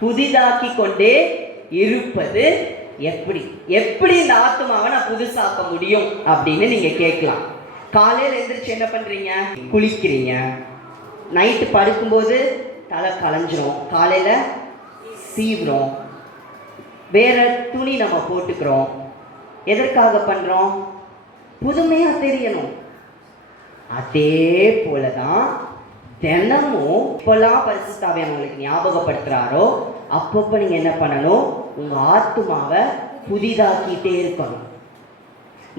புதிதாக்கி கொண்டே இருப்பது எப்படி? எப்படி இந்த ஆத்மாவை நான் புதுசாக்க முடியும் அப்படின்னு நீங்க கேட்கலாம். காலையில் எந்திரிச்சு என்ன பண்றீங்க? குளிக்கிறீங்க. நைட்டு படுக்கும்போது தலை களைஞ்சிரும், காலையில சீவுறோம், வேற துணி நம்ம போட்டுக்கிறோம். எதற்காக பண்றோம்? புதுமையா தெரியணும். அதே போலதான் தினமும் இப்பெல்லாம் பரிசுத்தாவியானவர் உங்களுக்கு ஞாபகப்படுத்துறாரோ அப்பப்ப நீங்க என்ன பண்ணணும்? உங்க ஆத்துமாவை புதிதாக்கிட்டே இருக்கணும்.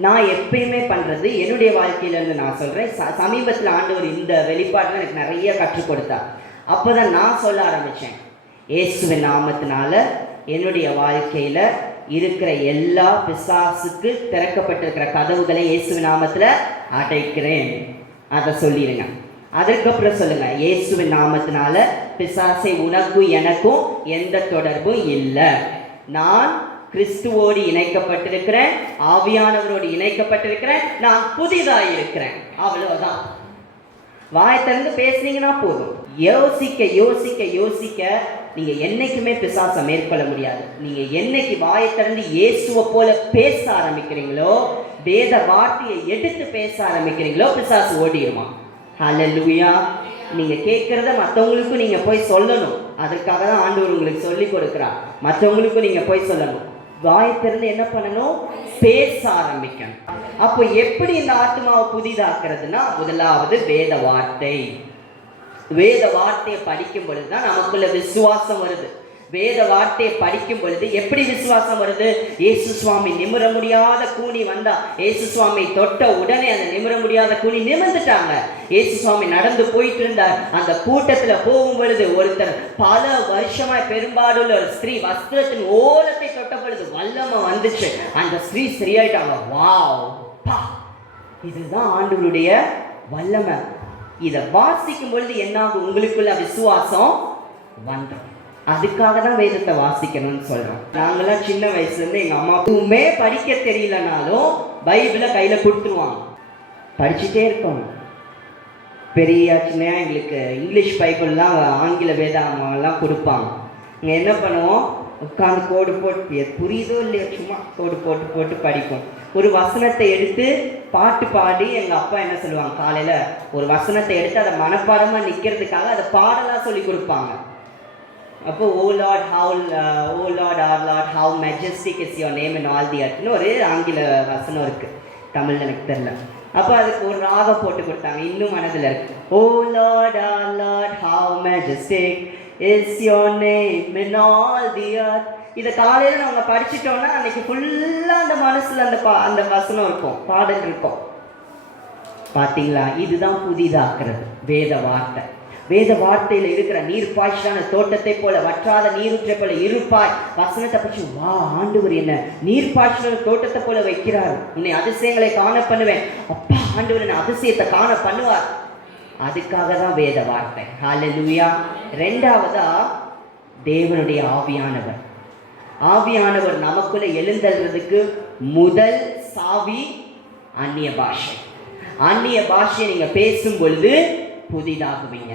நான் எப்பயுமே பண்றது, என்னுடைய வாழ்க்கையில இருந்து நான் சொல்றேன். சமீபத்தில் ஆண்டவர் இந்த வெளிப்பாடுல எனக்கு நிறைய கற்றுக் கொடுத்தார். அப்போதான் நான் சொல்ல ஆரம்பிச்சேன், இயேசுவின் நாமத்தினால என்னுடைய வாழ்க்கையில இருக்கிற எல்லா பிசாசுக்கு திறக்கப்பட்டிருக்கிற கதவுகளை இயேசுவின் நாமத்துல அடைக்கிறேன். அதை சொல்லிடுங்க. அதற்கப்புறம் சொல்லுங்க, இயேசுவின் நாமத்தினால பிசாசை உனக்கும் எனக்கும் எந்த தொடர்பும் இல்லை. நான் கிறிஸ்துவோடு இணைக்கப்பட்டிருக்கிறேன், ஆவியானவரோடு இணைக்கப்பட்டிருக்கிறேன், நான் புதிதாக இருக்கிறேன். அவ்வளவுதான். வாய் திறந்து பேசுனீங்கன்னா போதும். யோசிக்க யோசிக்க யோசிக்க நீங்க என்னைக்குமே பிசாசை மேற்கொள்ள முடியாது. நீங்க என்னைக்கு வாயை திறந்து இயேசுவை போல பேச ஆரம்பிக்கிறீங்களோ, வேத வார்த்தையை எடுத்து பேச ஆரம்பிக்கிறீங்களோ, பிசாசு ஓடிடுமா. ஹல்லேலூயா. நீங்க கேட்கறத மற்றவங்களுக்கும் நீங்க போய் சொல்லணும். அதற்காக தான் ஆண்டவர் உங்களுக்கு சொல்லி கொடுக்கிறார். மற்றவங்களுக்கும் நீங்க போய் சொல்லணும். வாயை திறந்து என்ன பண்ணணும்? பேச ஆரம்பிக்கணும். அப்போ எப்படி இந்த ஆத்மாவை புதிதாக்குறதுன்னா, முதலாவது வேத வார்த்தை. வேத வார்த்தையை படிக்கும் பொழுதுதான் நமக்குள்ள விசுவாசம் வருது. வேத வார்த்தையை படிக்கும் பொழுது எப்படி விசுவாசம் வருது? இயேசு சுவாமி நிமிர முடியாத கூனி வந்தா, இயேசு சுவாமி தொட்ட உடனே அந்த நிமிர முடியாத கூனி நிமிர்ந்துட்டாங்க. இயேசு சுவாமி நடந்து போயிட்டு இருந்தார். அந்த கூட்டத்துல போகும் பொழுது ஒருத்தர் பல வருஷமாய் பெரும்பாடுள்ள ஒரு ஸ்திரீ வஸ்திரத்தின் ஓரத்தை தொட்ட பொழுது வல்லமை வந்துச்சு. அந்த ஸ்திரீ சரியாயிட்டாங்க. வாவ், இதுதான் ஆண்டவருடைய வல்லமை. இதை வாசிக்கும் பொழுது என்னாகும்? உங்களுக்குள்ள விசுவாசம் வந்துடும். அதுக்காக தான் வேதத்தை வாசிக்கணும்னு சொல்றோம். நாங்களாம் சின்ன வயசுல இருந்து எங்க அம்மாவுமே படிக்க தெரியலனாலும் பைபிளை கையில கொடுத்துருவாங்க, படிச்சுட்டே இருக்கணும். பெரிய சின்ன எங்களுக்கு இங்கிலீஷ் பைபிள்லாம் ஆங்கில வேதாமெல்லாம் கொடுப்பாங்க. இங்கே என்ன பண்ணுவோம்? உட்காந்து கோடு போட்டு, புரியுதோ இல்லையோ சும்மா கோடு போட்டு போட்டு படிப்போம். ஒரு வசனத்தை எடுத்து பாட்டு பாடி எங்கள் அப்பா என்ன சொல்லுவாங்க, காலையில் ஒரு வசனத்தை எடுத்து அதை மனப்பாடமாக நிற்கிறதுக்காக அதை பாடலாம் சொல்லி கொடுப்பாங்க. அப்போ oh lord our lord how majestic is your name in all the எர்த்னு ஒரு ஆங்கில வசனம் இருக்குது, தமிழ் எனக்கு தெரியல. அப்போ அதுக்கு ஒரு ராகம் போட்டு கொடுத்தாங்க, இன்னும் மனதில் இருக்கு. Oh lord our lord how majestic is your name in all the earth. இதை காலையில் நாங்கள் படிச்சுட்டோன்னா அன்னைக்கு ஃபுல்லாக அந்த மனசில் அந்த வசனம் இருக்கும், பாடல் இருக்கும். பார்த்தீங்களா? இதுதான் புதிதாக்குறது வேத வார்த்தை. வேத வார்த்தையில் இருக்கிற நீர் பாய்ச்சான தோட்டத்தை போல வற்றாத நீரூற்றை போல இருப்பாய். வசனத்தை பற்றி வா, ஆண்டவர் என்ன நீர் பாய்ச்சான தோட்டத்தை போல வைக்கிறார், உன்னை அதிசயங்களை காண பண்ணுவேன். அப்பா, ஆண்டவர் என்ன அதிசயத்தை காண பண்ணுவார். அதுக்காக தான் வேத வார்த்தை. ஹல்லேலூயா. ரெண்டாவதா தேவனுடைய ஆவியானவர். ஆவியானவர் நமக்குள்ள எழுந்தல்றதுக்கு முதல் சாவி அந்நிய பாஷை. அந்நிய பாஷையை நீங்க பேசும் பொழுது புதிதாகுவீங்க.